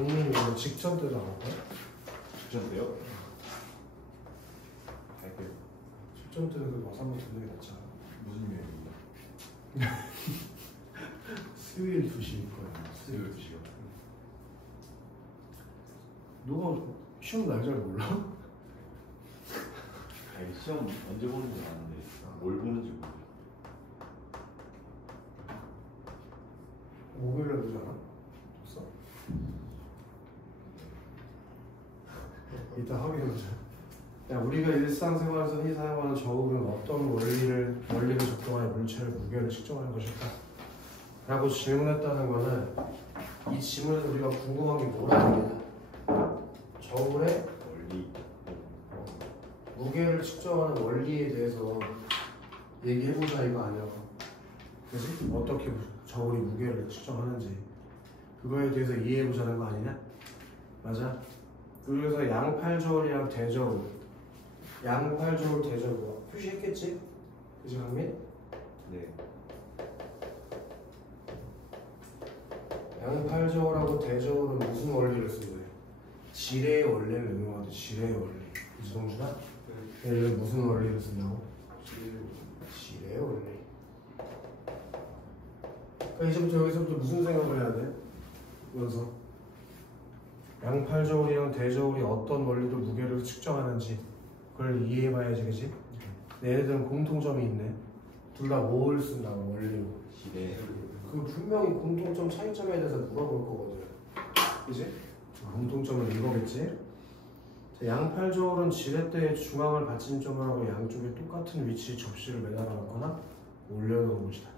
강민이 이거 직전 때도 안 할까요? 직전 때요? 갈게요. 직전 때는 그 와서 한번 듣는 게 낫잖아. 무슨 요일입니다? 수요일 2시일 거야. 수요일 2시요? 너가 시험 날짜를 몰라? 아니 시험 언제 보는지 아는데 뭘 보는지 모르겠어요. 목요일에 보잖아. 됐어? 이따 확인해보자. 야, 우리가 일상생활에서 흔히 사용하는 저울은 어떤 원리를 적용하여 물체의 무게를 측정하는 것일까? 라고 질문했다는 거는 이 질문에서 우리가 궁금한 게 뭐라는 거냐? 저울의 원리. 무게를 측정하는 원리에 대해서 얘기해보자 이거 아니야. 그지? 어떻게 저울이 무게를 측정하는지 그거에 대해서 이해해보자는 거 아니냐? 맞아? 그래서 양팔저울이랑 대저울 양팔저울 대저울 표시했겠지? 그지 강민? 네. 양팔저울하고 대저울은 무슨 원리를 쓴 거예요? 지뢰의 원리를 응용하듯 지뢰의 원리. 그지 동준아? 얘를 무슨 원리를 쓴다고? 지뢰의 원리. 그러니까 이제부터 여기서부터 무슨 생각을 해야 돼? 원서 양팔저울이랑 대저울이 어떤 원리로 무게를 측정하는지 그걸 이해해봐야지, 그지? 얘네들은 공통점이 있네. 둘 다 뭘 쓴다고 원리로. 시대. 그 분명히 공통점 차이점에 대해서 물어볼 거거든. 그지? 공통점은 이거겠지? 자, 양팔저울은 지렛대의 중앙을 받침점을 하고 양쪽에 똑같은 위치 접시를 매달아 놓거나 올려놓은 것이다.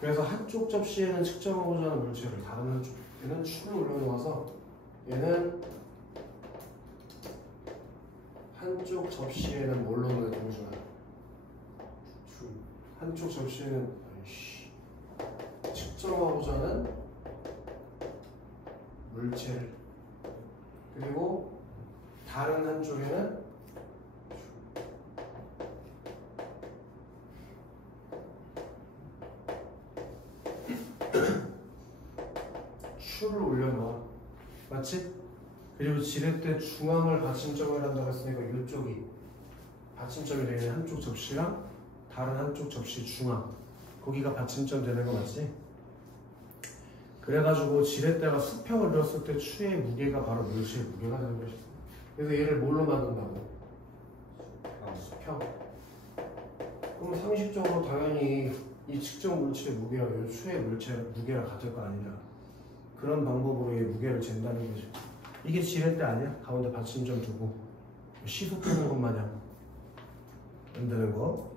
그래서 한쪽 접시에는 측정하고자 하는 물체를 다른 한쪽에는 추를 올려놓아서 얘는 한쪽 접시에는 뭘로 넣는 동준아? 추. 한쪽 접시에는 측정하고자 하는 물체를 그리고 다른 한쪽에는 추를 올려놔. 맞지? 그리고 지렛대 중앙을 받침점을 한다고 했으니까 이쪽이 받침점이 되는 한쪽 접시랑 다른 한쪽 접시 중앙 거기가 받침점 되는 거 맞지? 그래가지고 지렛대가 수평을 들었을 때 추의 무게가 바로 물체의 무게가 되는 것이다. 그래서 얘를 뭘로 만든다고? 수평. 그럼 상식적으로 당연히 이 측정 물체의 무게와 이 추의 물체의 무게가 같을 거 아니냐. 그런 방법으로 얘 무게를 잰다는 거지. 이게 지렛대 아니야? 가운데 받침점 두고 시소 푸는 것 마냥 만드는 거.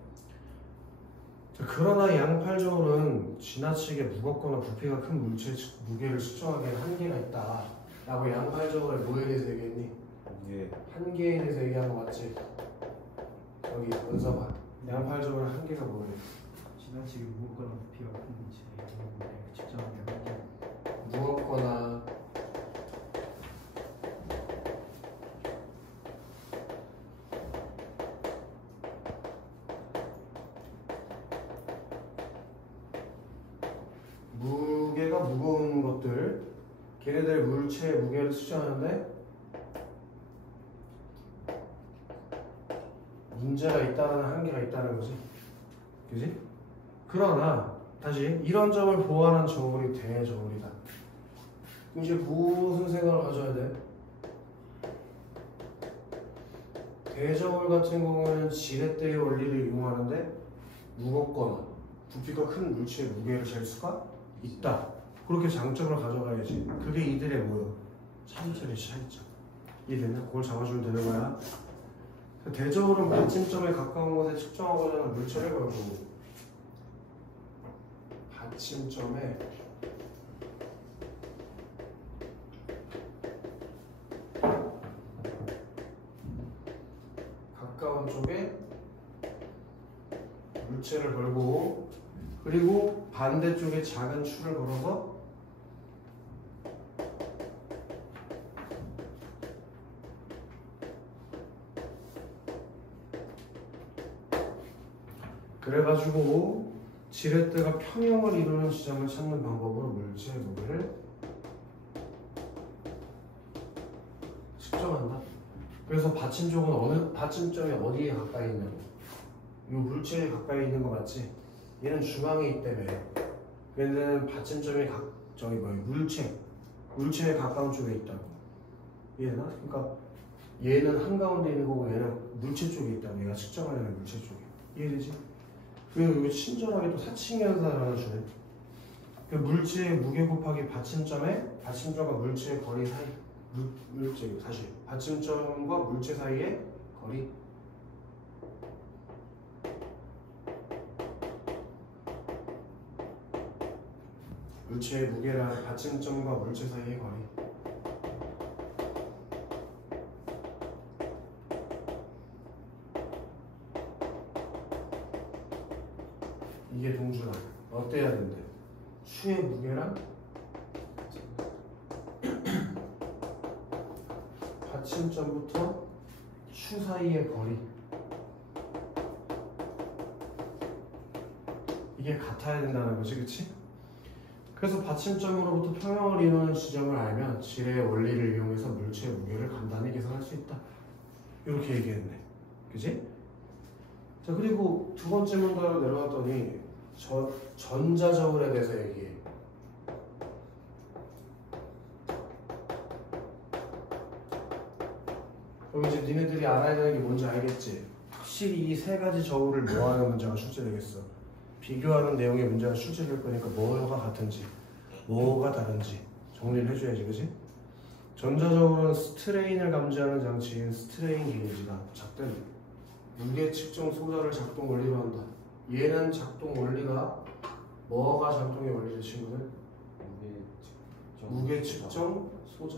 자, 그러나 양팔저울은 지나치게 무겁거나 부피가 큰 물체의 무게를 측정하기에는 한계가 있다 라고 양팔저울의 뭐에 대해서 얘기했니? 예. 한계에 대해서 얘기한 거 맞지? 여기 원서봐. 양팔저울의 한계가 뭐예요? 지나치게 무겁거나 부피가 큰 물체의 측정하기 한계. 무겁거나 무게가 무거운 것들 걔네들 물체의 무게를 측정하는데 문제가 있다는 한계가 있다는 거지. 그지? 그러나 다시 이런 점을 보완한 저울이 대저울이다. 그럼 이제 무슨 생각을 가져야 돼? 대저울 같은 경우는 지렛대의 원리를 이용하는데 무겁거나 부피가 큰 물체의 무게를 잴 수가 있다. 그렇게 장점을 가져가야지. 그게 이들의 뭐요? 차이점이지, 차이점. 이해됐나? 그걸 잡아주면 되는 거야. 대저울은 받침점에 가까운 곳에 측정하고자 하는 물체를 걸고 받침점에 가까운 쪽에 물체를 걸고 그리고 반대쪽에 작은 추를 걸어서 그래가지고 지렛대가 평형을 이루는 지점을 찾는 방법으로 물체의 무게를 측정한다. 그래서 받침쪽은 어느 받침점이 어디에 가까이 있냐고. 이 물체에 가까이 있는 거 맞지? 얘는 중앙에 있기 때문에 얘는 받침점이 물체에 가까운 쪽에 있다고. 이해되나? 그러니까 얘는 한가운데 있는 거고 얘는 물체 쪽에 있다고. 얘가 측정하려는 물체 쪽에. 이해되지? 그리고 이거 친절하게 또 사칭연산을 하나 주네. 그 물체의 무게 곱하기 받침점과 물체의 거리 사이. 물체 다시 받침점과 물체 사이의 거리. 물체의 무게랑 받침점과 물체 사이의 거리. 이게 동준아. 어때야 된대? 추의 무게랑 받침점부터 추 사이의 거리. 이게 같아야 된다는 거지, 그치? 그래서 받침점으로부터 평형을 이루는 지점을 알면 질의 원리를 이용해서 물체의 무게를 간단히 계산할 수 있다. 이렇게 얘기했네. 그지? 자, 그리고 두 번째 문단으로 내려갔더니 전자저울에 대해서 얘기해. 그럼 이제 니네들이 알아야 되는 게 뭔지 알겠지? 확실히 이 세 가지 저울을 모아하는 문제가 출제되겠어. 비교하는 내용의 문제가 출제될 거니까 뭐가 같은지 뭐가 다른지 정리를 해줘야지, 그지? 전자저울은 스트레인을 감지하는 장치인 스트레인 게이지가 작된 무게 측정 소자를 작동 원리로 한다. 얘는 작동 원리가 뭐가 작동의 원리죠, 친구들? 무게 측정 소자.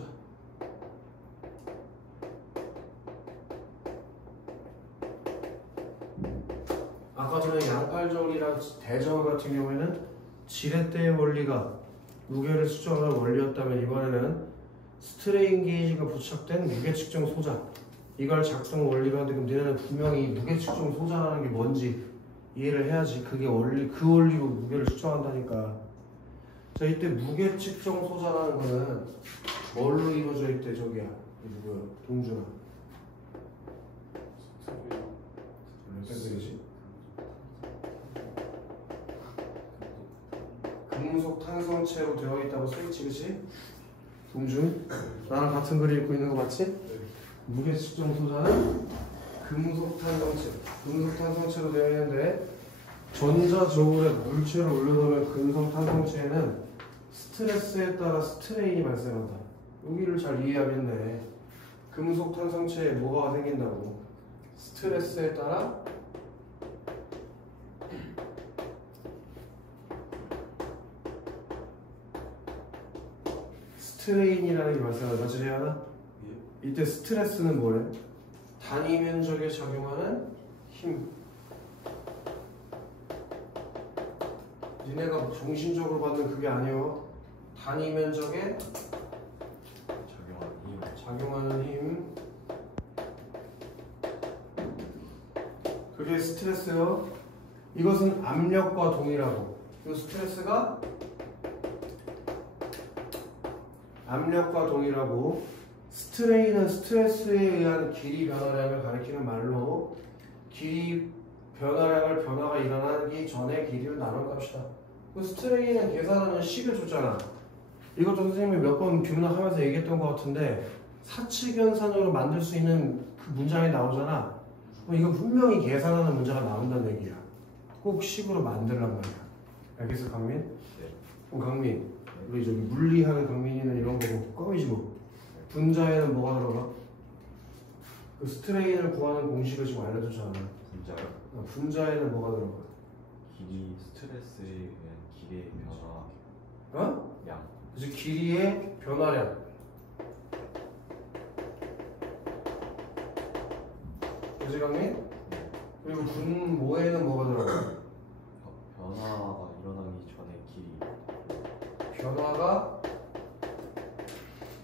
아까 전에 양팔저울이랑 대저울 같은 경우에는 지렛대의 원리가 무게를 측정하는 원리였다면 이번에는 스트레인 게이지가 부착된 무게 측정 소자, 이걸 작동 원리로 하는데, 그럼 너네는 분명히 무게 측정 소자라는 게 뭔지 이해를 해야지. 그게 그 원리로 무게를 측정한다니까. 자, 이때 무게 측정 소자라는 거는 뭘로 이루어져 있대? 저기야, 누구야? 동준아. 몇 밴드지? 금속 탄성체로 되어 있다고 써있지, 그치? 동준? 나랑 같은 글을 읽고 있는 거 맞지? 네. 무게 측정 소자는 금속 탄성체로 되어 있는데, 전자저울에 물체를 올려놓으면 금속 탄성체에는 스트레스에 따라 스트레인이 발생한다. 여기를 잘 이해하겠네. 금속 탄성체에 뭐가 생긴다고? 스트레스에 따라 스트레인이라는 게 발생한다. 맞지, 하나? 이때 스트레스는 뭐래? 단위 면적에 작용하는 힘. 니네가 정신적으로 받는 그게 아니에요. 단위 면적에 작용하는 힘. 그게 스트레스요. 이것은 압력과 동일하고, 이 스트레스가 압력과 동일하고, 스트레인은 스트레스에 의한 길이 변화량을 가리키는 말로, 길이 변화량을 변화가 일어나기 전에 길이를 나눈 값이다. 그 스트레인은 계산하면 식을 줬잖아. 이것도 선생님이 몇 번 교문하면서 얘기했던 것 같은데, 사칙연산으로 만들 수 있는 그 문장이 나오잖아. 그럼 이거 분명히 계산하는 문제가 나온다는 얘기야. 꼭 식으로 만들란 말이야. 알겠어, 강민? 네. 그럼 강민, 우리 저기 물리하는 강민이는 이런 거고 껌이지 뭐. 분자에는 뭐가 들어가? 그 스트레인을 구하는 공식을 지금 알려줬잖아. 분자요? 분자에는 뭐가 들어가? 길이 스트레스에 의한 길이의 변화. 어? 양. 그래서 길이의 변화량. 그지, 강민? 그리고 분모에는 뭐가 들어가? 변화가 일어나기 전에 길이. 변화가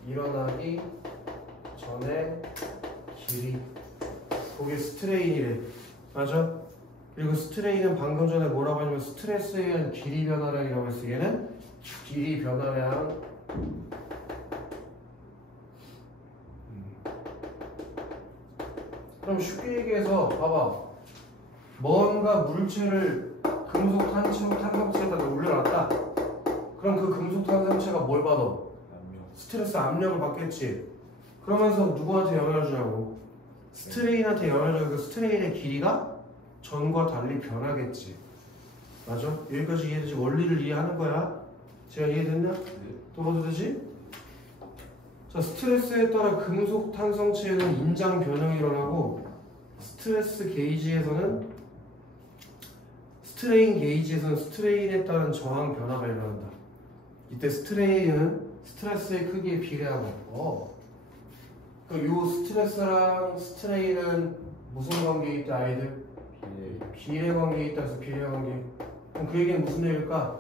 일어나기 전에 길이. 그게 스트레인이래. 맞아? 그리고 스트레인은 방금 전에 뭐라고 하냐면 스트레스에 의한 길이 변화량이라고 했어. 얘는 길이 변화량. 그럼 쉽게 얘기해서 봐봐. 뭔가 물체를 금속 탄성체에다 올려놨다. 그럼 그 금속 탄성체가 뭘 받아? 압력. 스트레스 압력을 받겠지. 그러면서 누구한테 영향을 주냐고. 스트레인한테 영향을 주고 그 스트레인의 길이가 전과 달리 변하겠지. 맞아? 여기까지 이해되지? 원리를 이해하는 거야. 제가 이해됐냐? 네. 또 봐도 되지? 자, 스트레스에 따라 금속 탄성체에는 인장 변형이 일어나고 스트레인 게이지에서는 스트레인에 따른 저항 변화가 일어난다. 이때 스트레인은 스트레스의 크기에 비례하고 요 스트레스랑 스트레인은 무슨 관계에 있다 아이들? 비례 관계에 있다 해서 비례 관계. 그럼 그 얘기는 무슨 얘기일까?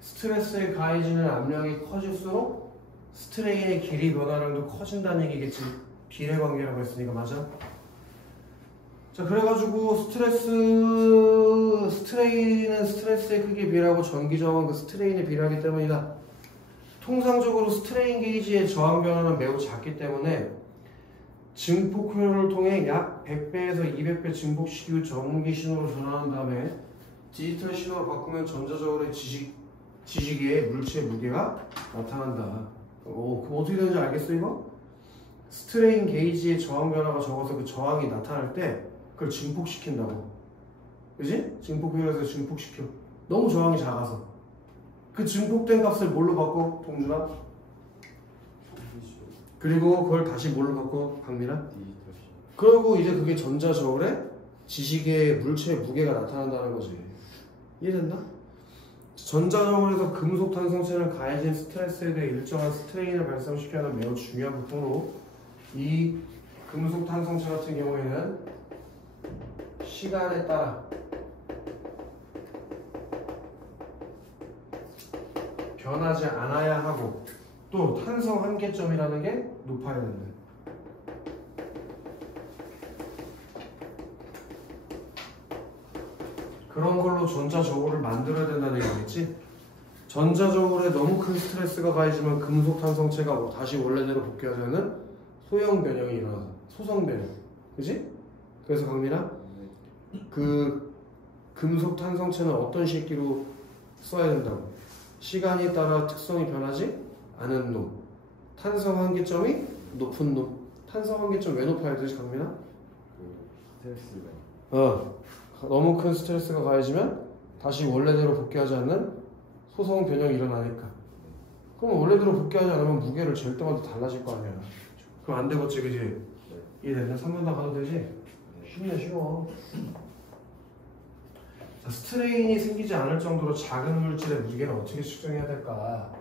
스트레스에 가해지는 압력이 커질수록 스트레인의 길이 변화량도 커진다는 얘기겠지. 비례 관계라고 했으니까. 맞아? 자, 그래가지고 스트레인은 스트레스의 크기에 비례하고 전기 저항은 그 스트레인에 비례하기 때문이다. 통상적으로 스트레인 게이지의 저항 변화는 매우 작기 때문에 증폭 효율을 통해 약 100배에서 200배 증폭시키 후 전기 신호로 전환한 다음에 디지털 신호로 바꾸면 전자적으로 지식의 물체의 무게가 나타난다. 그럼 어떻게 되는지 알겠어 이거? 스트레인 게이지의 저항 변화가 적어서 그 저항이 나타날 때 그걸 증폭시킨다고. 그지? 증폭 효율에서 증폭시켜. 너무 저항이 작아서. 그 증폭된 값을 뭘로 바꿔? 동준아? 그리고 그걸 다시 뭘로 바꿔? 강민아? 그리고 이제 그게 전자저울에 지식의 물체의 무게가 나타난다는 거지. 이해됐나? 전자저울에서 금속 탄성체는 가해진 스트레스에 대해 일정한 스트레인을 발생시켜야 하는 매우 중요한 부품으로 이 금속 탄성체 같은 경우에는 시간에 따라 변하지 않아야 하고 또 탄성 한계점이라는 게 높아야 된다. 그런 걸로 전자저울을 만들어야 된다는 얘기겠지? 전자저울에 너무 큰 스트레스가 가해지면 금속 탄성체가 다시 원래대로 복귀하자는 소형 변형이 일어나서 소성 변형. 그지? 그래서 강민아 그 금속 탄성체는 어떤 식기로 써야 된다고? 시간에 따라 특성이 변하지 않은 놈. 탄성 한계점이 높은 놈. 탄성 한계점 왜 높아야 되지, 강민아? 스트레스가. 너무 큰 스트레스가 가해지면 다시 원래대로 복귀하지 않는 소성 변형이 일어나니까. 그럼 원래대로 복귀하지 않으면 무게를 잴 때마다 달라질 거 아니야. 그럼 안 되겠지, 그지? 이해됐나? 3번 다 가도 되지? 쉽네, 쉬워. 자, 스트레인이 생기지 않을 정도로 작은 물질의 무게를 어떻게 측정해야 될까?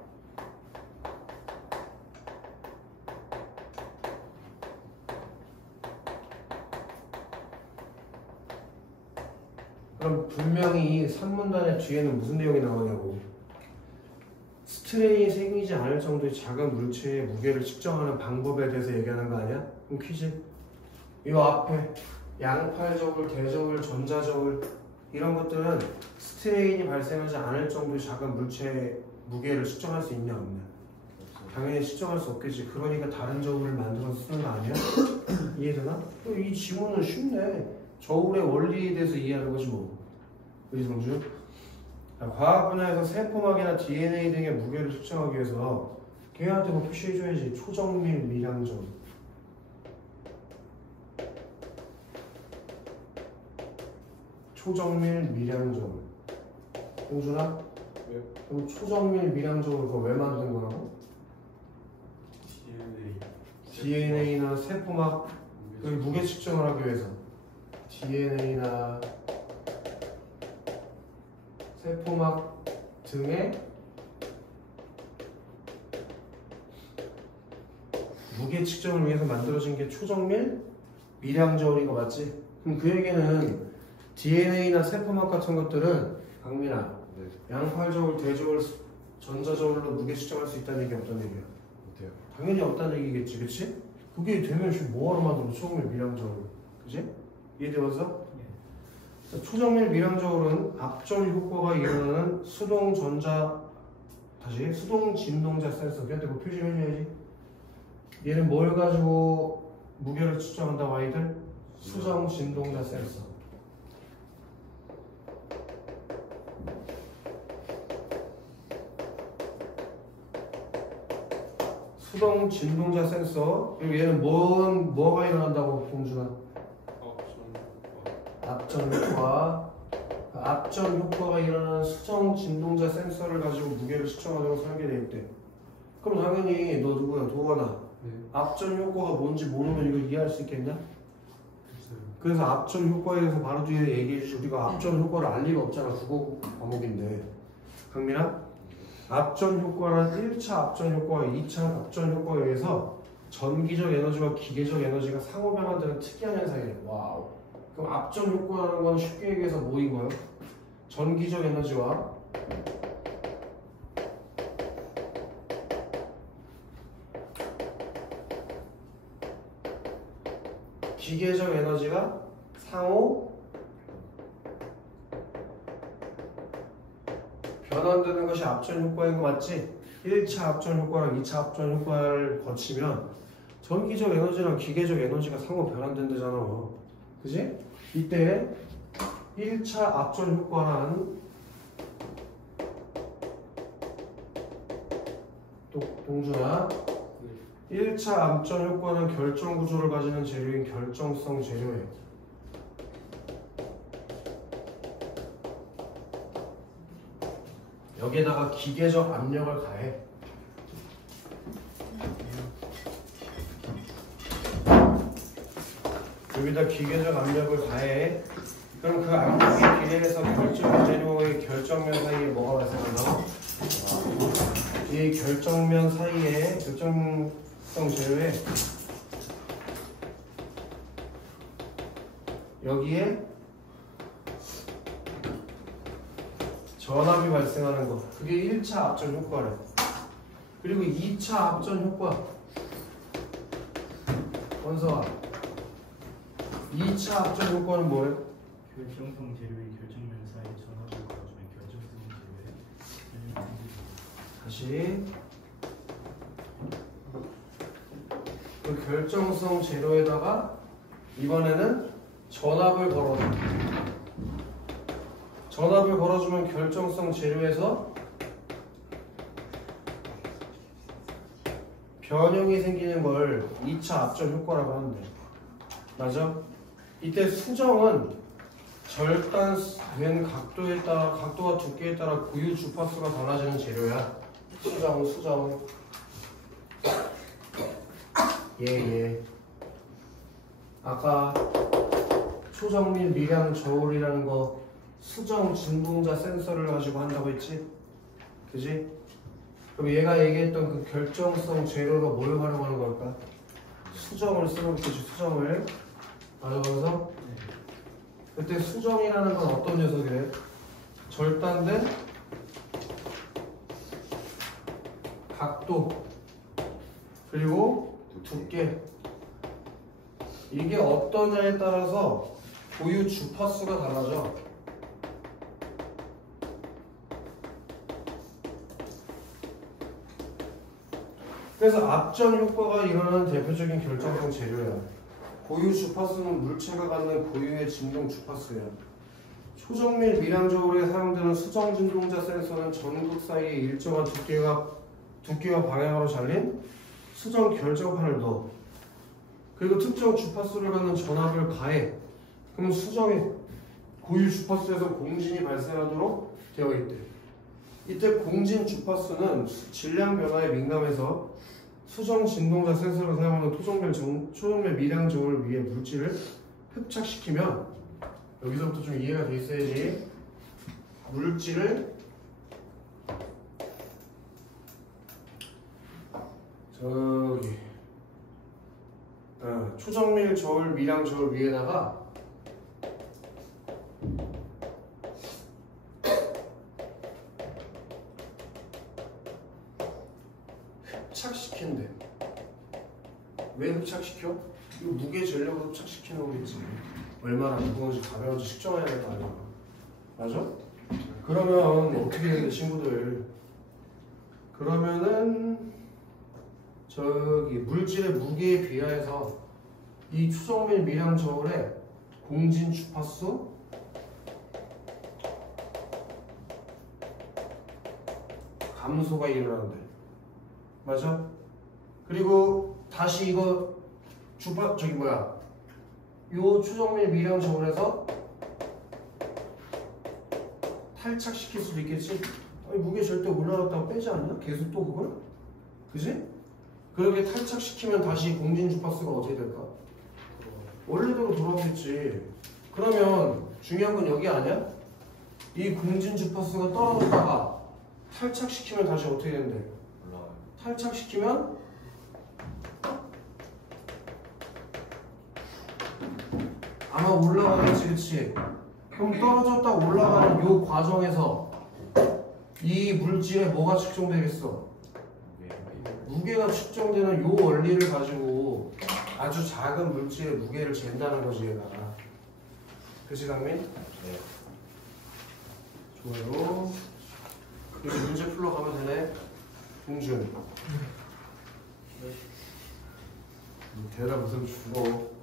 그럼 분명히 3문단의 뒤에는 무슨 내용이 나오냐고. 스트레인이 생기지 않을 정도의 작은 물체의 무게를 측정하는 방법에 대해서 얘기하는 거 아니야? 그럼 퀴즈. 이 앞에 양팔저울, 대저울, 전자저울 이런 것들은 스트레인이 발생하지 않을 정도의 작은 물체의 무게를 측정할 수 있냐 없냐? 당연히 측정할 수 없겠지. 그러니까 다른 저울을 만들어서 쓰는 거 아니야? 이해되나? 이 지문은 쉽네. 저울의 원리에 대해서 이해하는 거지 뭐. 그지 성주? 과학 분야에서 세포막이나 DNA 등의 무게를 측정하기 위해서 걔한테 뭐 표시해줘야지. 초정밀 미량저울. 초정밀 미량저울. 홍준아? 네. 그럼 초정밀 미량저울 그거 왜 만든 거라고? DNA나 세포막 그 무게 측정을 하기 위해서 DNA나 세포막 등의 무게 측정을 위해서 만들어진 게 초정밀 미량저울인 거 맞지? 그럼 그 얘기는 DNA나 세포막 같은 것들은 강민아 양팔저울, 대저울, 전자저울로 무게 측정할 수 있다는 얘기 없다는 얘기야? 못해요. 당연히 없다는 얘기겠지, 그치? 그게 되면 뭐하러 만들어? 초정밀 미량저울, 그치? 이해되었어? 초정밀 미량저울은 압절 효과가 일어나는 수동 진동자 센서. 걔한테 뭐 표시를 해줘야지. 얘는 뭘 가지고 무게를 측정한다고 아이들? 수정 진동자 센서. 수동 진동자 센서. 그리고 얘는 뭐가 일어난다고 봉준아? 압전 효과. 압전 효과가 일어나는 수정 진동자 센서를 가지고 무게를 측정하려고 설계되어 있대. 그럼 당연히 너 누구야? 도건아. 네. 압전 효과가 뭔지 모르면 이거 이해할 수 있겠냐? 됐어요. 그래서 압전 효과에 대해서 바로 뒤에 얘기해 주지. 우리가 압전 효과를 알 리가 없잖아. 국어 과목인데. 강민아? 압전 효과는 1차 압전 효과와 2차 압전 효과에 의해서 전기적 에너지와 기계적 에너지가 상호 변환되는 특이한 현상이래. 와우. 그럼 압전 효과라는 건 쉽게 얘기해서 뭐인 거예요? 전기적 에너지와 기계적 에너지가 상호 변환되는 것이 압전 효과인 거 맞지? 1차 압전 효과랑 2차 압전 효과를 거치면 전기적 에너지랑 기계적 에너지가 상호 변환된다잖아. 그지? 이때 1차 압전 효과는 또 동준아 1차 압전 효과는 결정 구조를 가지는 재료인 결정성 재료예요. 여기에다가 기계적 압력을 가해. 여기다 기계적 압력을 가해. 그럼 그 압력에 비례해서 결정 재료의 결정면 사이에 뭐가 발생한다고? 이 결정면 사이에 결정성 재료에 여기에 전압이 발생하는 거. 그게 1차 압전 효과래. 그리고 2차 압전 효과. 원서아. 2차 압전 효과는 뭐래? 결정성 재료의 결정면 사이에 전압을 걸어주는 결정성 재료의 다시. 그 결정성 재료에다가 이번에는 전압을 걸어줘. 전압을 걸어주면 결정성 재료에서 변형이 생기는 걸 2차 압전 효과라고 하는데. 맞아? 이때 수정은 절단된 각도에 따라, 각도와 두께에 따라 고유 주파수가 달라지는 재료야. 수정. 예. 아까 초정밀 미량 저울이라는 거 수정 진동자 센서를 가지고 한다고 했지? 그지? 그럼 얘가 얘기했던 그 결정성 재료가 뭘 활용하는 걸까? 수정을 쓰는 거지, 수정을. 맞아서 그때 수정이라는 건 어떤 녀석이래? 절단된 각도 그리고 두께. 이게 어떠냐에 따라서 고유 주파수가 달라져. 그래서 압전 효과가 일어나는 대표적인 결정성 재료야. 고유 주파수는 물체가 갖는 고유의 진동 주파수야. 초정밀 미량 저울에 사용되는 수정 진동자 센서는 전극 사이에 일정한 두께와 방향으로 잘린 수정 결정판을 넣어. 그리고 특정 주파수를 갖는 전압을 가해. 그러면 수정의 고유 주파수에서 공진이 발생하도록 되어 있대. 이때 공진 주파수는 질량 변화에 민감해서 수정 진동자 센서를 사용하는 초정밀 미량 저울을 위해 물질을 흡착시키면, 여기서부터 좀 이해가 돼 있어야지. 물질을 초정밀 저울 미량 저울 위에다가 흡착시킨대. 왜 흡착시켜? 이거 무게 재려고 흡착시키는 거겠지. 얼마나 무거운지 가벼운지 측정해야 될 거 아니야. 맞아? 그러면 어떻게 해야 돼, 친구들? 그러면은 물질의 무게에 비하해서 이 추정밀 미량 저울에 공진 주파수 감소가 일어난대. 맞아? 그리고 다시 이거 요 추정밀 미량 저울에서 탈착시킬 수도 있겠지? 아니, 무게 절대 올라갔다가 빼지 않냐? 계속 또 그걸? 그지? 그렇게 탈착시키면 다시 공진 주파수가 어떻게 될까? 원래대로 돌아오겠지. 그러면 중요한 건 여기 아니야? 이 공진 주파수가 떨어졌다가 탈착시키면 다시 어떻게 된대? 올라가요. 탈착시키면 아마 올라가겠지, 그치? 그럼 떨어졌다 올라가는 요 과정에서 이 물질에 뭐가 측정되겠어? 무게가 측정되는 요 원리를 가지고 아주 작은 물질의 무게를 잰다는 거지, 얘가. 그치, 강민? 네. 좋아요. 이제 문제 풀러 가면 되네. 동준. 대답 무슨 주고.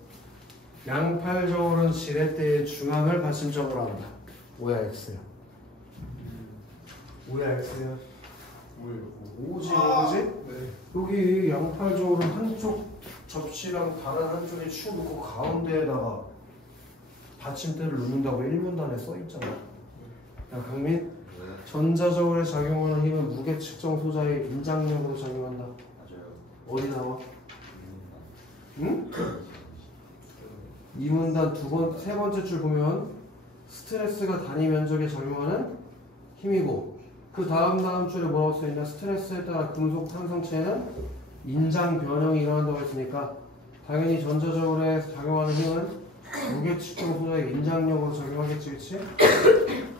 양팔 저울은 지렛대의 중앙을 받침점으로 한다. O야 X야? O야 X야? O지, 그지? 네. 여기 양팔 저울은 한쪽 접시랑 다른 한쪽에 추 놓고 가운데에다가 받침대를 놓는다고 1문단에 써있잖아. 야, 강민? 전자저울에 작용하는 힘은 무게 측정 소자의 인장력으로 작용한다. 맞아요. 어디 나와? 응? 이 문단 세 번째 줄 보면 스트레스가 단위 면적에 작용하는 힘이고 그 다음 줄에 뭐라고 써있냐? 스트레스에 따라 금속 탄성체는 인장 변형이 일어난다고 했으니까 당연히 전자저울에 작용하는 힘은 무게 측정 소자의 인장력으로 작용하겠지, 그치?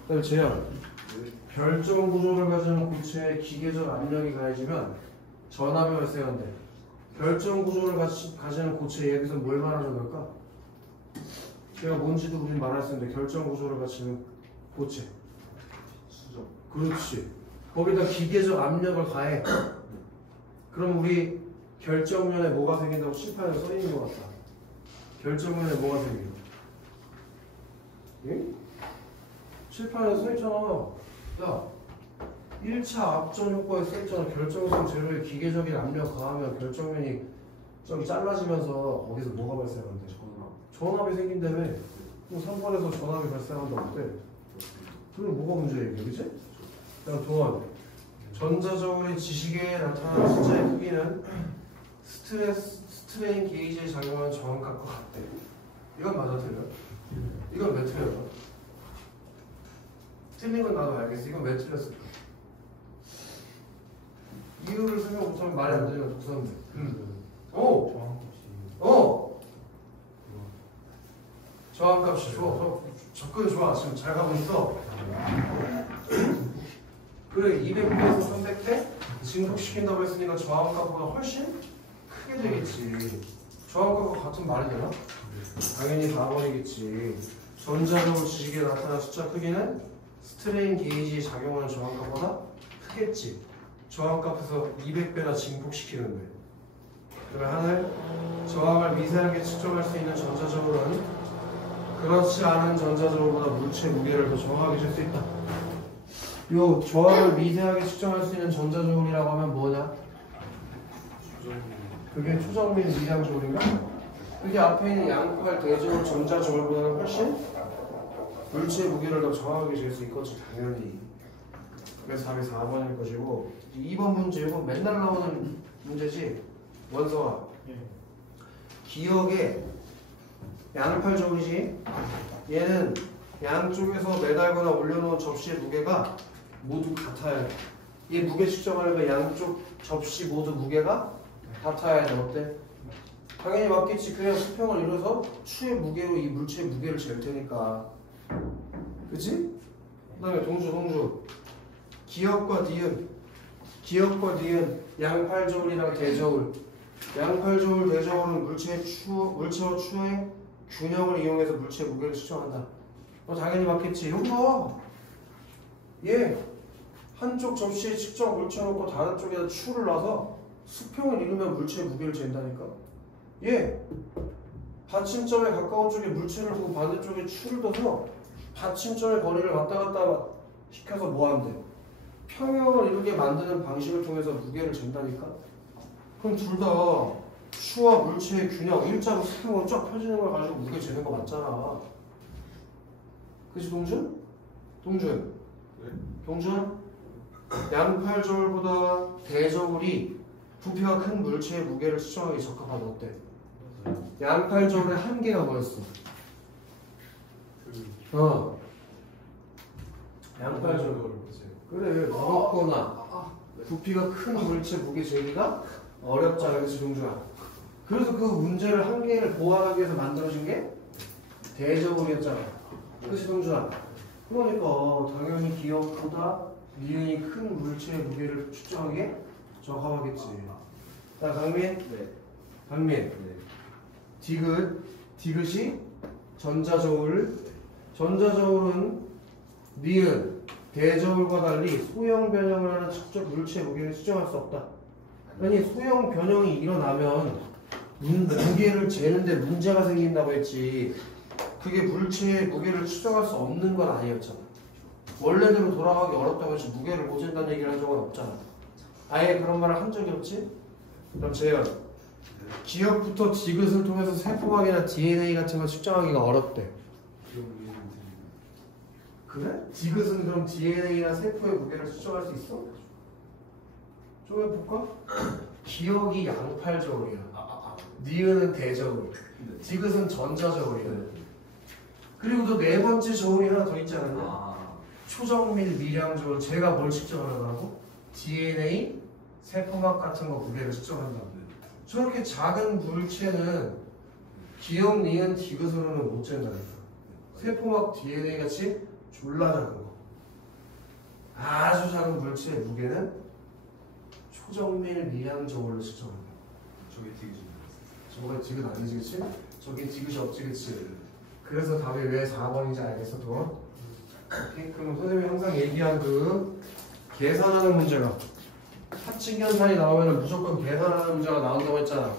그다음에 재현. 결정 구조를 가지는 고체에 기계적 압력이 가해지면 전압이 발생한대. 결정 구조를 가지는 고체 여기서 뭘 말하는 걸까? 제가 뭔지도 우린 말할 수 있는데 결정 구조를 가지는 고체. 수정. 그렇지. 거기다 기계적 압력을 가해. 그럼 우리 결정면에 뭐가 생긴다고 칠판에 써 있는 것 같다. 결정면에 뭐가 생겨? 예? 칠판에 써 있잖아. 야, 1차 압전 효과에 써있잖아. 결정성 제로에 기계적인 압력 가하면 결정면이 좀 잘라지면서 거기서 뭐가 발생한대? 전압이 생긴다며. 그럼 3번에서 전압이 발생한다 어때? 그럼 뭐가 문제야 이게, 그치? 그다음 도원. 전자저울의 지시계에 나타나는 숫자의 크기는 스트레인 게이지에 작용하는 저항값과 같대. 이건 맞아, 틀려? 이건 왜 틀려? 틀린 건 나도 알겠어. 이건 왜 틀렸을까? 이유를 설명 못하면 말이 안 되니까 독서하면 돼. 저항값이 좋아. 접근 좋아. 지금 잘 가고 있어. 그래, 200배에서 300배 증폭시킨다고 했으니까 저항값보다 훨씬 크게 되겠지. 저항값과 같은 말이 되나? 당연히 4번이겠지. 전자적으로 지식에 나타난 숫자 크기는 스트레인 게이지에 작용하는 저항값보다 크겠지. 저항값에서 200배나 증폭시키는데. 그러면 하늘 저항을 미세하게 측정할 수 있는 전자저울은 그렇지 않은 전자저울보다 물체의 무게를 더 정확하게 잴 수 있다. 요 저항을 미세하게 측정할 수 있는 전자저울이라고 하면 뭐냐? 그게 초정밀 미량저울인가? 그게 앞에 있는 양팔 대저울 전자저울보다는 훨씬 물체의 무게를 더 정확하게 잴 수 있겠지, 당연히. 그래서 답이 4번일 것이고 2번 문제, 이건 맨날 나오는 문제지. 원서가 기억에 양팔 저울이지. 얘는 양쪽에서 매달거나 올려놓은 접시의 무게가 모두 같아야 돼. 얘 무게 측정하려면 양쪽 접시 모두 무게가 같아야 돼. 어때? 당연히 맞겠지. 그냥 수평을 이뤄서 추의 무게로 이 물체의 무게를 잴 테니까. 그치? 그 다음에 동주 기억과 니은 양팔 저울이랑 대저울. 양팔 저울 대저울은 물체와 추의 균형을 이용해서 물체의 무게를 측정한다. 당연히 맞겠지. 여기 봐. 얘 한쪽 접시에 측정 물쳐놓고 다른 쪽에다 추를 놔서 수평을 이루면 물체의 무게를 잰다니까. 얘 받침점에 가까운 쪽에 물체를 두고 반대쪽에 추를 둬서 받침점의 거리를 왔다 갔다 시켜서 뭐 한대? 평형을 이루게 만드는 방식을 통해서 무게를 잰다니까? 그럼 둘 다 추와 물체의 균형 일자로 세모로 쫙 펴지는 걸 가지고 무게 재는 거 맞잖아. 그치 동준? 동준? 네? 동준? 양팔저울보다 대저울이 부피가 큰 물체의 무게를 측정하기 적합하다. 어때? 양팔저울의 한계가 뭐였어? 양팔저울. 그래, 무겁거나 부피가 큰 물체 무게 재기가 어렵잖아, 그치 동준아? 그래서 그 문제를 한계를 보완하기 위해서 만들어진 게 대저울이었잖아, 그치 동준아? 그러니까 당연히 기억보다 니은이 큰 물체의 무게를 측정하기에 적합하겠지. 자, 강민, 네. 강민, 네. 디귿이 전자저울, 전자저울은 니은, 대저울과 달리 소형 변형을 하는 측적 물체의 무게를 측정할 수 없다. 아니 소형 변형이 일어나면 무게를 재는데 문제가 생긴다고 했지. 그게 물체의 무게를 측정할 수 없는 건 아니었잖아. 원래대로 돌아가기 어렵다고 해서 무게를 못 잰다는 얘기를 한 적은 없잖아. 아예 그런 말을 한 적이 없지? 그럼 재현, 기억부터 디귿을 통해서 세포학이나 DNA 같은 거 측정하기가 어렵대. 그래? 디귿은 그럼 DNA나 세포의 무게를 측정할 수 있어? 좀 해볼까? 기억이 양팔저울이야. 니은은 대저울, 디귿은 전자저울이야. 그리고 또 네 번째 저울이 하나 더 있잖아요. 초정밀 미량저울. 제가 뭘 측정하라고? DNA, 세포막 같은 거 무게를 측정한다고. 저렇게 작은 물체는 기억, 니은, 디귿으로는 못 잰다니까. 세포막 DNA 같이 졸라 작은 거. 아주 작은 물체의 무게는 초정밀 미량저울로 측정한다. 저게 디귿입니다. 저거 디귿 아니지, 그치? 저게 디귿이 없지, 그치? 그래서 답이 왜 4번인지 알겠어, 또? 오케이? 그럼 선생님이 항상 얘기한 그 계산하는 문제가 사칙연산이 나오면 무조건 계산하는 문제가 나온다고 했잖아.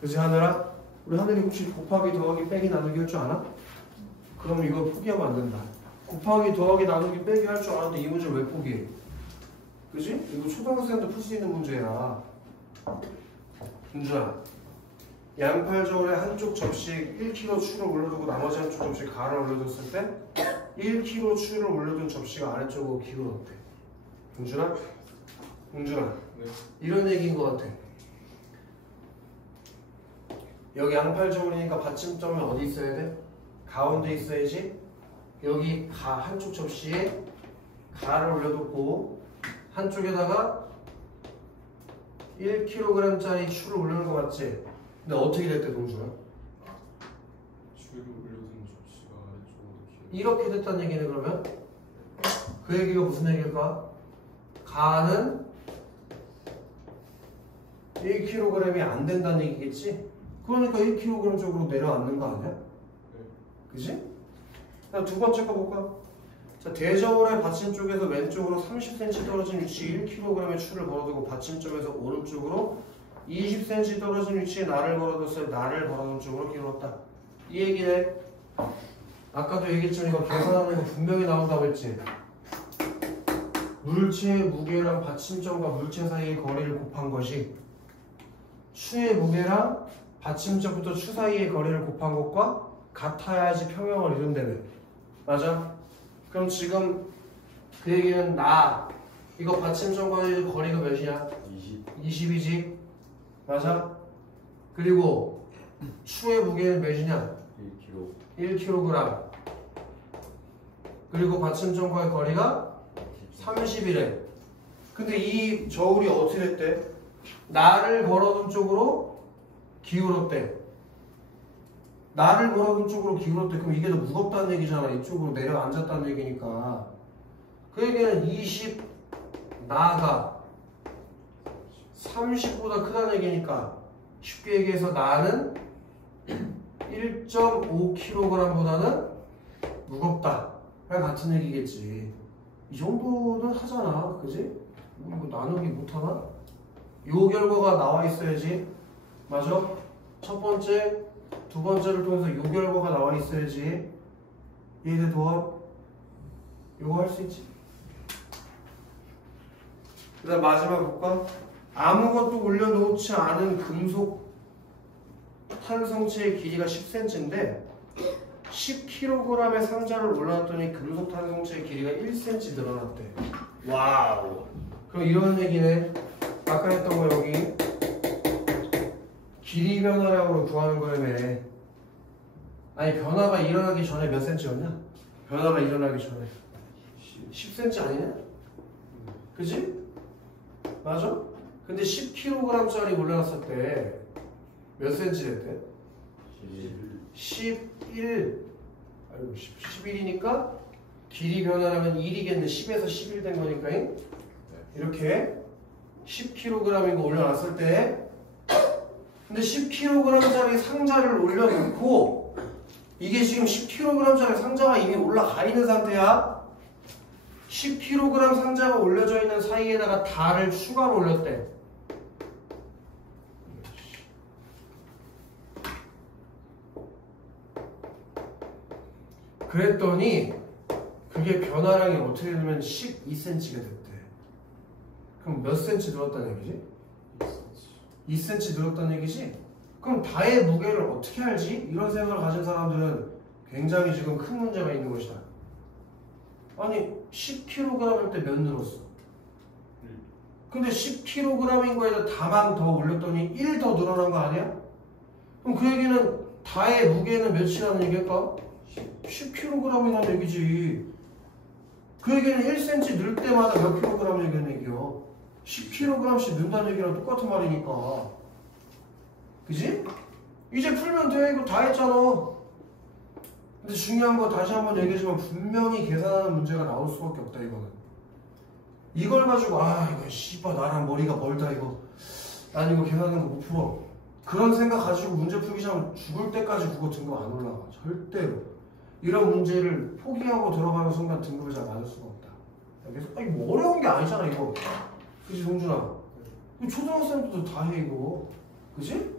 그치, 하늘아? 우리 하늘이 혹시 곱하기, 더하기, 빼기, 나누기 할 줄 아나? 그럼 이거 포기하면 안 된다. 곱하기, 더하기, 나누기, 빼기 할 줄 아는데 이 문제를 왜 포기해? 그치? 이거 초등학생도 풀 수 있는 문제야. 준준아, 양팔저울의 한쪽 접시에 1kg 추를 올려두고 나머지 한쪽 접시에 가를 올려뒀을 때 1kg 추를 올려둔 접시가 아래쪽으로 기울었대. 준준아? 준준아, 네. 이런 얘기인 것 같아. 여기 양팔저울이니까 받침점은 어디 있어야 돼? 가운데 있어야지. 여기 한쪽 접시에 가를 올려놓고 한쪽에다가 1kg짜리 추를 올리는 거 맞지? 근데 어떻게 됐대, 동준아? 추를 올려둔 접시가 아래쪽으로 이렇게 됐다는 얘기는 그러면 그 얘기가 무슨 얘기일까? 가는 1kg이 안 된다는 얘기겠지? 그러니까 1kg 쪽으로 내려앉는 거 아니야? 그지? 자, 두 번째 거 볼까? 자, 대저울의 받침 쪽에서 왼쪽으로 30cm 떨어진 위치에 1kg의 추를 걸어두고 받침점에서 오른쪽으로 20cm 떨어진 위치에 나를 걸어뒀어요. 나를 걸어둔 쪽으로 기울었다. 이 얘기네. 아까도 얘기했지만 이거 계산하는 거 분명히 나온다고 했지. 물체의 무게랑 받침점과 물체 사이의 거리를 곱한 것이 추의 무게랑 받침점부터 추 사이의 거리를 곱한 것과 같아야지 평형을 이룬다며. 맞아? 그럼 지금 그 얘기는 나 이거 받침점과의 거리가 몇이냐? 20이지? 맞아? 그리고 추의 무게는 몇이냐? 1kg. 그리고 받침점과의 거리가 30이래. 근데 이 저울이 어떻게 됐대? 나를 걸어둔 쪽으로 기울었대. 나를 걸어둔 쪽으로 기울었대. 그럼 이게 더 무겁다는 얘기잖아. 이쪽으로 내려앉았다는 얘기니까. 그 얘기는 20 나가 30보다 크다는 얘기니까 쉽게 얘기해서 나는 1.5kg보다는 무겁다. 같은 얘기겠지. 이 정도는 하잖아. 그지? 이거 나누기 못하나? 요 결과가 나와 있어야지. 맞아? 첫 번째, 두 번째를 통해서 요 결과가 나와 있어야지. 이해돼 도합? 요거 할 수 있지. 그 다음 마지막 볼까? 아무것도 올려놓지 않은 금속 탄성체의 길이가 10cm인데 10kg의 상자를 올려놨더니 금속 탄성체의 길이가 1cm 늘어났대. 와우. 그럼 이런 얘기네. 아까 했던 거 여기 길이 변화량으로 구하는 거라며. 아니 변화가 일어나기 전에 몇 cm였냐? 변화가 일어나기 전에 10cm 아니냐? 그지? 맞아? 근데 10kg짜리 올려놨을 때 몇 cm 됐대? 11. 아이고 11이니까 길이 변화량은 1이겠네. 10에서 11 된 거니까 이렇게 10kg인 거 올려놨을 때 근데 10kg짜리 상자를 올려놓고 이게 지금 10kg짜리 상자가 이미 올라가 있는 상태야. 10kg 상자가 올려져 있는 사이에다가 달을 추가로 올렸대. 그랬더니 그게 변화량이 어떻게 되면 12cm가 됐대. 그럼 몇 cm 늘었다는 얘기지? 2cm 늘었다는 얘기지? 그럼 다의 무게를 어떻게 알지? 이런 생각을 가진 사람들은 굉장히 지금 큰 문제가 있는 것이다. 아니 10kg일 때 몇 늘었어? 근데 10kg인 거에다 다만 더 올렸더니 1 더 늘어난 거 아니야? 그럼 그 얘기는 다의 무게는 몇이라는 얘기일까? 10kg이라는 얘기지. 그 얘기는 1cm 늘 때마다 몇 kg 얘기하는 얘기요. 10kg씩 는다는 얘기랑 똑같은 말이니까. 그지? 이제 풀면 돼. 이거 다 했잖아. 근데 중요한 거 다시 한번 얘기하지만 분명히 계산하는 문제가 나올 수밖에 없다 이거는. 이걸 가지고 이거 씨발 나랑 머리가 멀다 이거. 난 이거 계산하는 거 못 풀어. 그런 생각 가지고 문제 풀기 시작하면 죽을 때까지 그거 등급 안 올라가. 절대로. 이런 문제를 포기하고 들어가는 순간 등급을 잘 맞을 수가 없다. 그래서 뭐 어려운 게 아니잖아 이거. 그치 동준아? 초등학생들도 다 해 이거. 그치?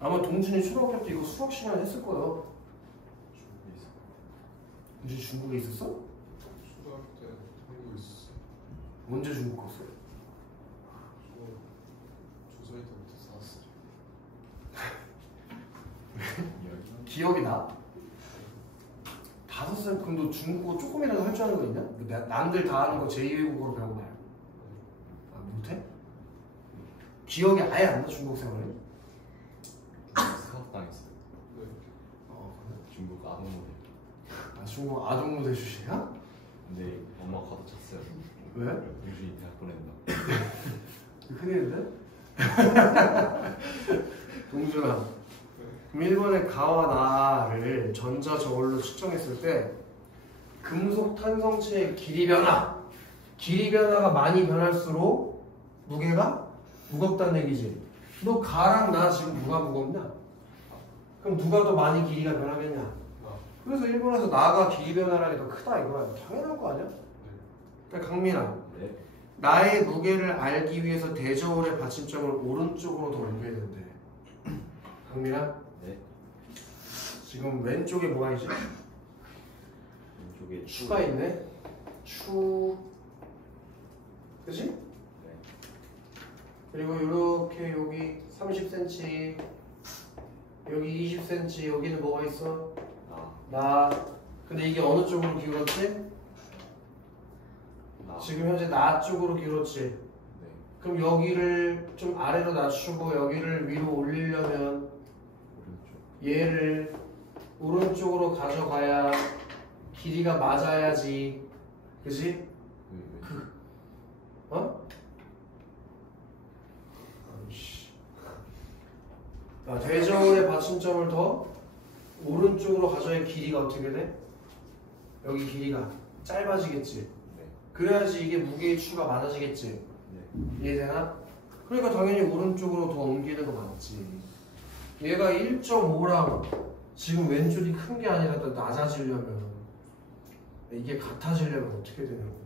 아마 동준이 초등학교 때 이거 수학 시간 했을 거예요. 이제 중국에 있었어? 초등학교 때 한국에 있었어. 언제 중국 갔어? 조선이 때부터 살았어. 기억이 나? 5살 그럼 너 중국어 조금이라도 할 줄 아는 거 있냐? 남들 다 하는 거 제2외국어로 배운 거야. 못해? 기억이 아예 안 나 중국 생활이? 사업당했어요. 네. 중국 아동모델. 중국 아동모델 출신이야? 근데 엄마 걷어찼어요. 왜? 유준이 대학 보낸다. 큰일인데? 동준아, 그럼 1번의 가와 나를 전자 저울로 측정했을 때 금속 탄성체의 길이 변화가 많이 변할수록 무게가 무겁다는 얘기지. 너 가랑 나 지금 누가 무겁냐? 그럼 누가 더 많이 길이가 변하겠냐? 그래서 1번에서 나가 길이 변화량이 더 크다 이거야. 당연한 거 아니야? 그러니까 강민아, 네. 나의 무게를 알기 위해서 대저울의 받침점을 오른쪽으로 더 옮겨야 된대. 강민아, 네. 지금 왼쪽에 뭐가 있지? 왼쪽에 추가 있네. 그치? 네. 그리고 이렇게 여기 30cm, 여기 20cm, 여기는 뭐가 있어? 나. 근데 이게 어느 쪽으로 기울었지? 지금 현재 나 쪽으로 기울었지? 네. 그럼 여기를 좀 아래로 낮추고 여기를 위로 올리려면 오른쪽. 얘를 오른쪽으로 가져가야 길이가 맞아야지. 그지? 어? 대저울의 받침점을 더 오른쪽으로 가져야 길이가 어떻게 돼? 여기 길이가 짧아지겠지. 네. 그래야지 이게 무게의 추가 많아지겠지. 네. 이해되나? 그러니까 당연히 오른쪽으로 더 옮기는 거 맞지. 얘가 1.5랑 지금 왼쪽이 큰 게 아니라 더 낮아지려면 이게 같아지려면 어떻게 되냐고.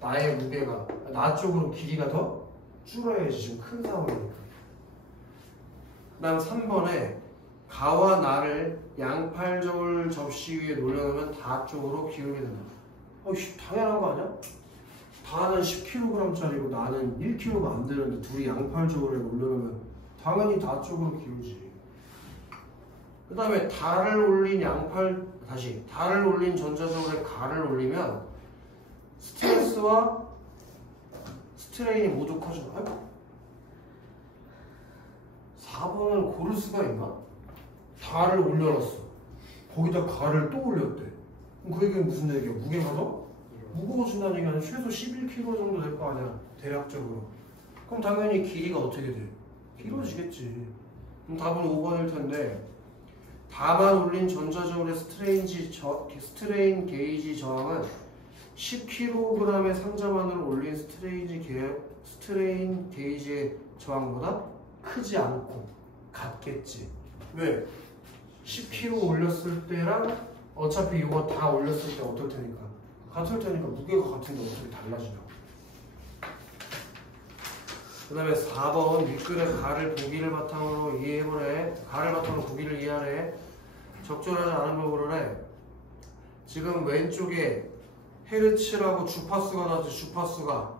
나의 무게가 나 쪽으로 길이가 더 줄어야지. 지금 큰 상황이니까. 그 다음 3번에 가와 나를 양팔저울 접시 위에 놀려놓으면 다 쪽으로 기울게 된다. 당연한 거 아니야? 다는 10kg짜리고 나는 1kg가 안 되는데 둘이 양팔저울에 올려놓으면 당연히 다 쪽으로 기울지. 그 다음에 달을 올린 달을 올린 전자저울에 가를 올리면 스트레스와 스트레인이 모두 커져. 4번을 고를 수가 있나? 달을 올려놨어. 거기다 가를 또 올렸대. 그럼 그 얘기는 무슨 얘기야? 무게가 더 무거워진다는 얘기는 최소 11kg 정도 될 거 아니야, 대략적으로. 그럼 당연히 길이가 어떻게 돼? 길어지겠지. 그럼 답은 5번일 텐데, 다만 올린 전자저울의 스트레인 게이지 저항은 10kg의 상자만으로 올린 스트레인 게이지의 저항보다 크지 않고 같겠지. 왜? 10kg 올렸을 때랑 어차피 이거 다 올렸을 때 어떨 테니까? 같을 테니까 무게가 같은데 어떻게 달라지냐고. 그 다음에 4번 밑글의 가를 보기를 바탕으로 이해해보래. 가를 바탕으로 보기를 이해하래. 적절하지 않은 법으로 해. 지금 왼쪽에 헤르츠라고 주파수가 나왔지. 주파수가.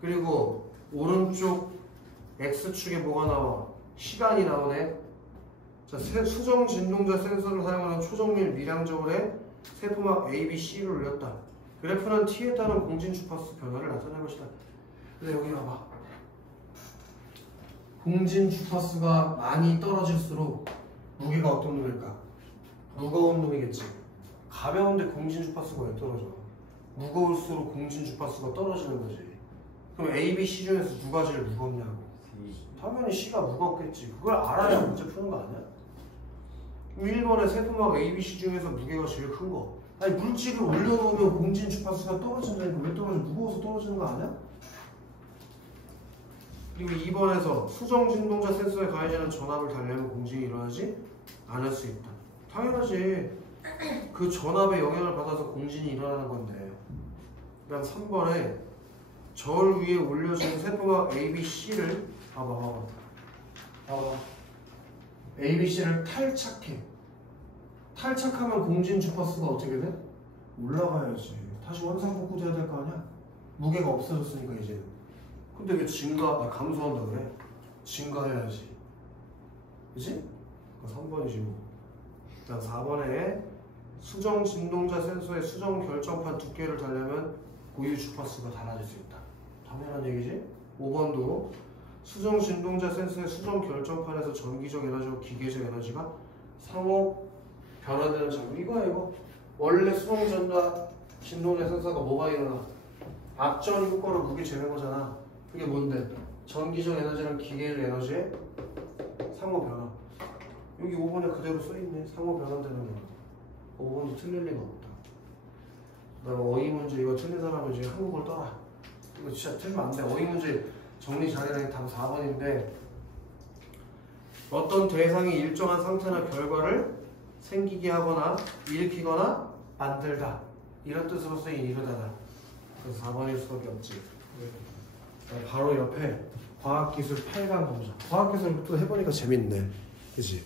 그리고 오른쪽 X축에 뭐가 나와? 시간이 나오네. 자, 수정 진동자 센서를 사용하는 초정밀 미량저울에 세포막 A, B, C를 올렸다. 그래프는 T에 따른 공진 주파수 변화를 나타낼 것이다. 근데 여기 봐봐. 공진 주파수가 많이 떨어질수록 무게가 어떤 놈일까? 무거운 놈이겠지. 가벼운데 공진 주파수가 왜 떨어져? 무거울수록 공진 주파수가 떨어지는 거지. 그럼 A, B, C 중에서 누가 제일 무겁냐고. 당연히 C가 무겁겠지. 그걸 알아야 문제 푸는 거 아니야? 1번의 세포막 A, B, C 중에서 무게가 제일 큰 거. 아니 물질을 올려놓으면 공진 주파수가 떨어진다니까. 왜 떨어져? 무거워서 떨어지는 거 아니야? 그리고 2번에서 수정 진동자 센서에 가해지는 전압을 달래면 공진이 일어나지 않을 수 있다. 당연하지. 그 전압의 영향을 받아서 공진이 일어나는 건데. 그 다음 3번에 저울 위에 올려진 세포막 A, B, C를 봐봐. A, B, C를 탈착해. 탈착하면 공진 주파수가 어떻게 돼? 올라가야지. 다시 원상복구돼야 될 거 아니야? 무게가 없어졌으니까 이제. 근데 왜 감소한다 그래? 증가해야지. 그치? 3번이지 뭐. 일단 4번에 수정 진동자 센서의 수정 결정판 두께를 달려면 고유 주파수가 달라질 수 있다. 당연한 얘기지? 5번도 수정 진동자 센서의 수정 결정판에서 전기적 에너지와 기계적 에너지가 상호 변화되는 장면. 이거야 이거. 원래 수정 전자 진동자 센서가 뭐가 일어나? 앞전 효과로 무게 재는 거잖아. 그게 뭔데? 전기적 에너지랑 기계적 에너지의 상호 변화. 여기 5번에 그대로 써있네. 상호 변환되는 거. 5번도 틀릴 리가 없다. 그 다음에 어휘 문제 이거 틀린 사람은 이제 한국을 떠라. 이거 진짜 틀리면 안 돼. 어휘 문제 정리 잘해라. 답 4번인데 어떤 대상이 일정한 상태나 결과를 생기게 하거나 일으키거나 만들다. 이런 뜻으로 쓰인 이르다다. 그래서 4번일 수밖에 없지. 바로 옆에 과학기술 8강 보자. 과학기술 또 해보니까 재밌네. 그치?